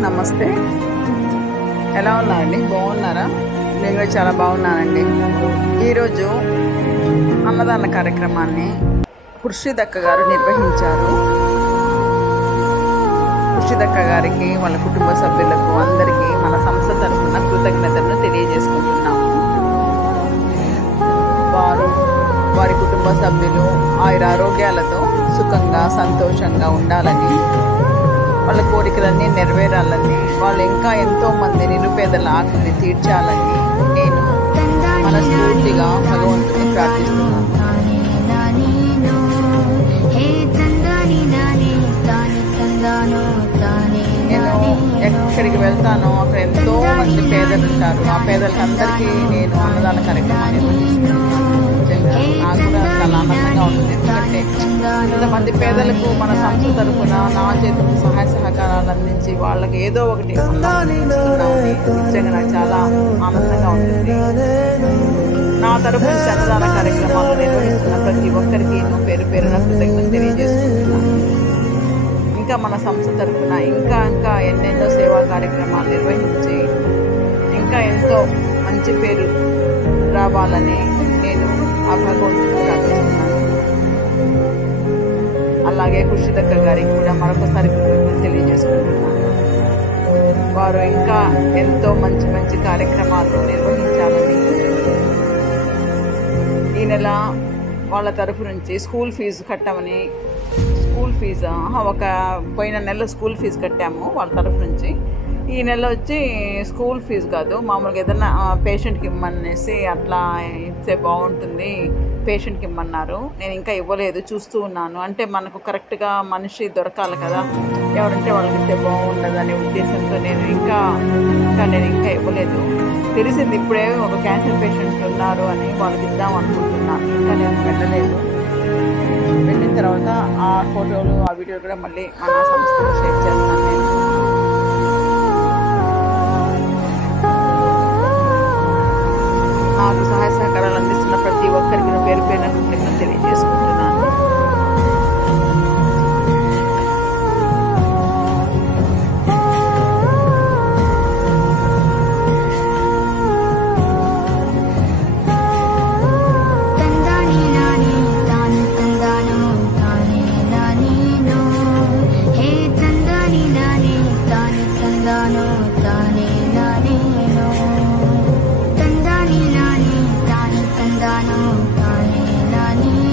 నమస్తే. ఎలా ఉన్నారండి? బాగున్నారా? నేను కూడా చాలా బాగున్నానండి. ఈరోజు అన్నదాన కార్యక్రమాన్ని దక్క గారు నిర్వహించారు. దక్క గారికి వాళ్ళ కుటుంబ సభ్యులకు అందరికీ మన సంస్థ తరఫున కృతజ్ఞతలను తెలియజేసుకుంటున్నాము. వారు వారి కుటుంబ సభ్యులు ఆయుర ఆరోగ్యాలతో సుఖంగా సంతోషంగా ఉండాలని వాళ్ళ కోరికలన్నీ నెరవేరాలని వాళ్ళు ఇంకా ఎంతో మంది నిరుపేదల ఆకలిని తీర్చాలని నేను మనస్ఫూర్తిగా భగవంతుని ప్రార్థిస్తున్నాను. ఎక్కడికి వెళ్తానో అక్కడ ఎంతో మంది పేదలు ఉంటారు. ఆ పేదలందరికీ నేను అన్నదాన కార్యక్రమాన్ని నాకు కూడా చాలా ఆనందంగా ఉంటుంది ఎందుకంటే పేదలకు మన సంస్థ తరఫున నా చేతులకు సహాయ సహకారాలు అందించి వాళ్ళకి ఏదో ఒకటి నిజంగా నాకు చాలా ఆనందంగా ఉంటుంది. నా తరఫున నుంచి కార్యక్రమాలు నిర్వహిస్తున్న ప్రతి ఒక్కరికి నేను పేరు పేరున కృతజ్ఞత తెలియజేస్తున్నాను. ఇంకా మన సంస్థ తరఫున ఇంకా ఇంకా ఎన్నెన్నో సేవా కార్యక్రమాలు నిర్వహించి ఇంకా ఎంతో మంచి పేరు రావాలని నేను అలాగే కృషిదక్క గారికి కూడా మరొకసారి కృతజ్ఞతలు తెలియజేసుకుంటున్నాను. వారు ఇంకా ఎంతో మంచి మంచి కార్యక్రమాలు నిర్వహించాలని ఈ నెల వాళ్ళ తరఫు నుంచి స్కూల్ ఫీజు కట్టమని స్కూల్ ఫీజు ఒక పోయిన నెల స్కూల్ ఫీజు కట్టాము వాళ్ళ తరఫు నుంచి. ఈ నెల వచ్చి స్కూల్ ఫీజు కాదు మామూలుగా ఏదైనా పేషెంట్కి ఇమ్మనేసి అట్లా ఇస్తే బాగుంటుంది పేషెంట్కి ఇమ్మన్నారు. నేను ఇంకా ఇవ్వలేదు చూస్తూ ఉన్నాను. అంటే మనకు కరెక్ట్గా మనిషి దొరకాలి కదా. ఎవరంటే వాళ్ళకి ఇస్తే బాగుండదు అనే ఉద్దేశంతో నేను ఇంకా ఇంకా నేను ఇంకా ఇవ్వలేదు. తెలిసింది ఇప్పుడే ఒక క్యాన్సర్ పేషెంట్ ఉన్నారు అని వాళ్ళకి ఇద్దాం అనుకుంటున్నాను ఇంకా నేను వెళ్ళలేదు. వెళ్ళిన తర్వాత ఆ ఫోటోలు ఆ వీడియోలు కూడా మళ్ళీ మన సంస్థలో షేర్ చేస్తాను. panang tanin na niya.